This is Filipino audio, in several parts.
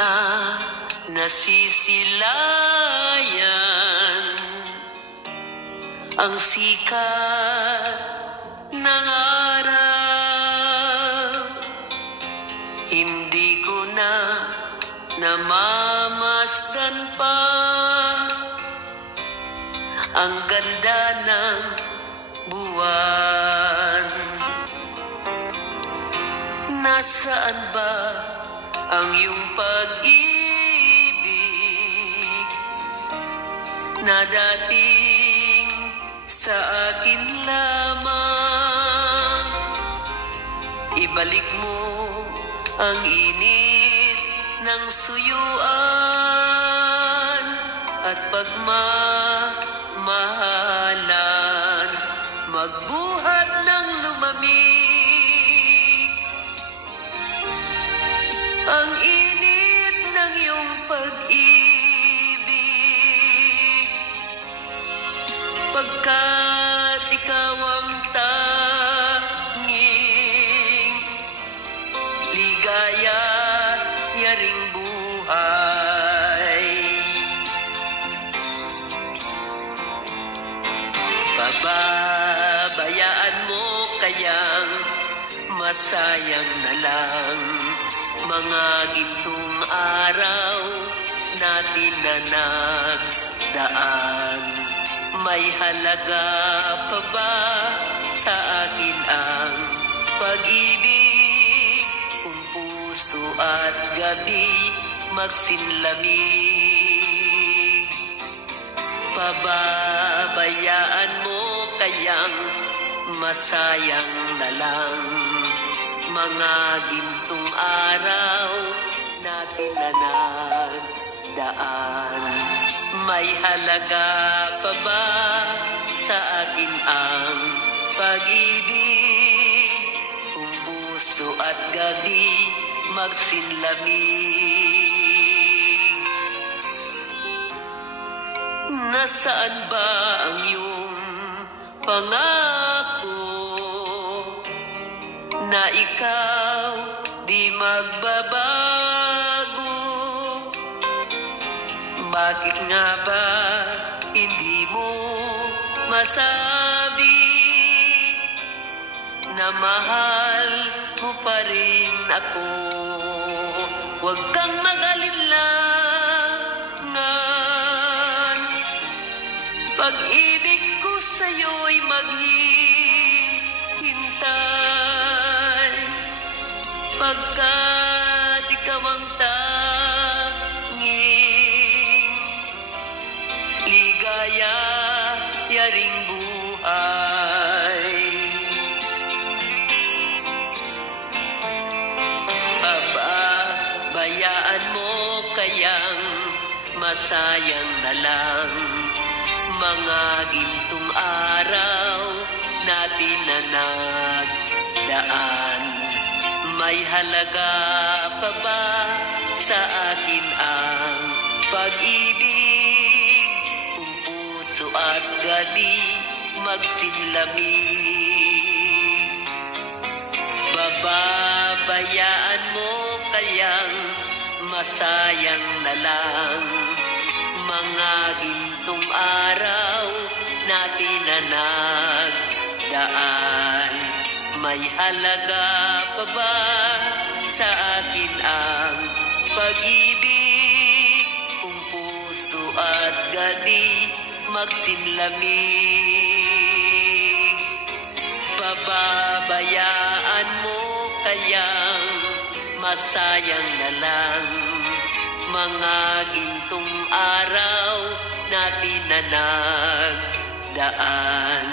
na nasisilayan ang sikat ng araw. Hindi ko na namamasdan pa ang ganda ng buwan. Nasaan ba ang iyong pag-ibig na dating sa akin lamang? Ibalik mo ang init ng suyuan at pagmamahalan, magbuhat ng lumamig. Ang init ng iyong pag-ibig, pagkat ikaw ang tanging ligaya, yaring buhay. Pababayaan mo kayang masayang na lang mga gintong araw natin na nagdaan. May halaga pa ba sa akin ang pag-ibig kung puso at gabi magsinlamig? Pababayaan mo kayang masayang na lang mga gintong araw natin na nagdaan. May halaga pa ba sa akin ang pag-ibig kung puso at gabi magsinlamig? Nasaan ba ang iyong pangako na ikaw di magbabago? Bakit nga ba hindi mo masabi na mahal mo pa rin ako? Huwag kang mag-alinlangan, pag-ibig ko sa'yo'y maghihintay, pagkat ikaw ang tanging ligaya, yaring buhay. Pababayaan mo kayang masayang na lang mga gintong araw natin na nagdaan. May halaga pa ba sa akin ang pag-ibig kung puso at gabi magsinlamig? Bababayaan mo kayang masayang na lang mga gintong araw natin na nagdaan. May halaga pa ba sa akin ang pag-ibig kung puso at gabi magsinlamig? Pababayaan mo kayang masayang na lang mga gintong araw natin na nagdaan.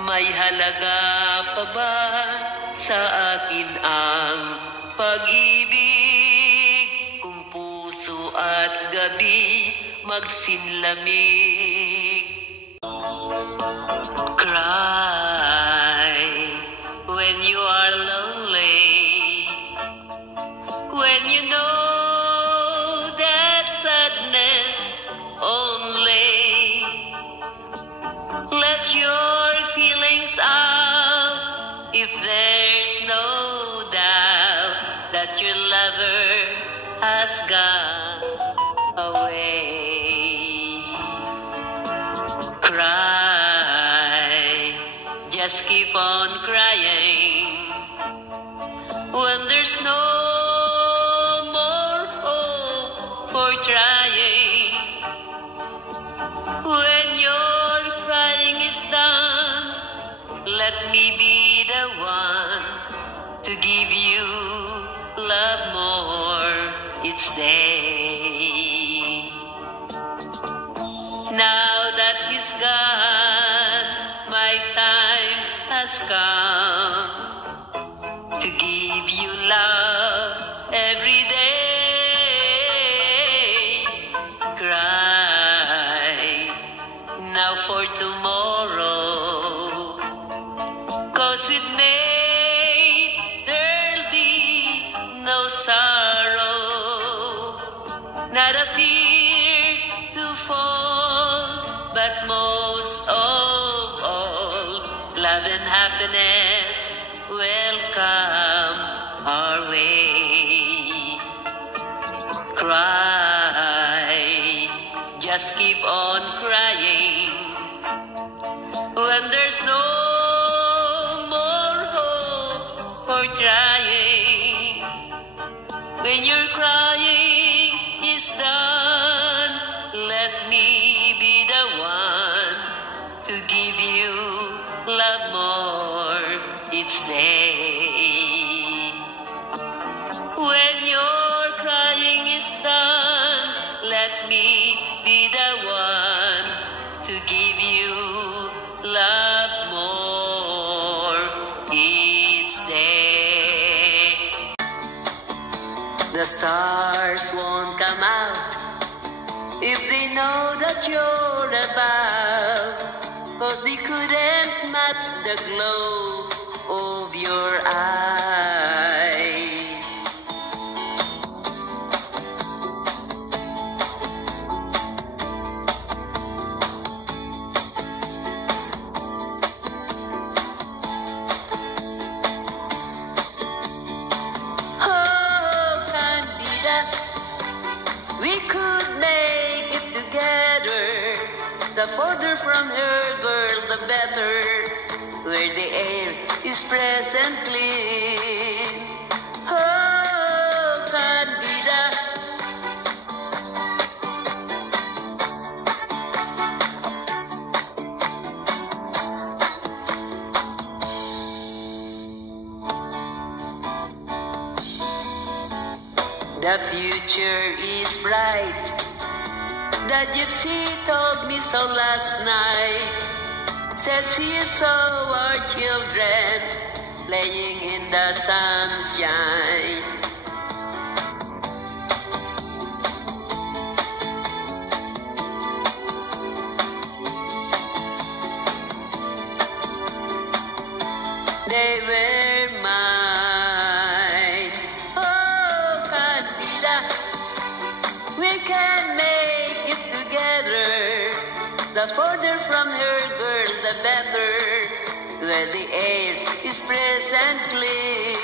May halaga pa ba sa akin ang pag-ibig kung puso at gabi magsinlamig? Cry when you are lonely, when you know that sadness only. Let your feelings out if there's no doubt that your lover has gone. there's no more hope for trying, when your crying is done, let me be the one to give you love more each day. Now that he's gone, my time has come to give you love every day. Cry now for tomorrow, 'cause with mate there'll be no sorrow, not a tear to fall, but most of all, love and happiness will come our way. Cry, just keep on crying, when there's no more hope for trying. When your crying is done, let me be the one to give you love more each day. When your crying is done, let me be the one to give you love more each day. The stars won't come out if they know that you're above, 'cause they couldn't match the glow of your eyes. Oh, Candida, we could make it together. The further from her, girl, the better, where the air is present clean. Oh, Candida, the future is bright. The gypsy told me so last night. Said she saw our children playing in the sunshine. They were mine. Oh, Candida, we can make it together. The further from her, girl, the better, where the air is present clean.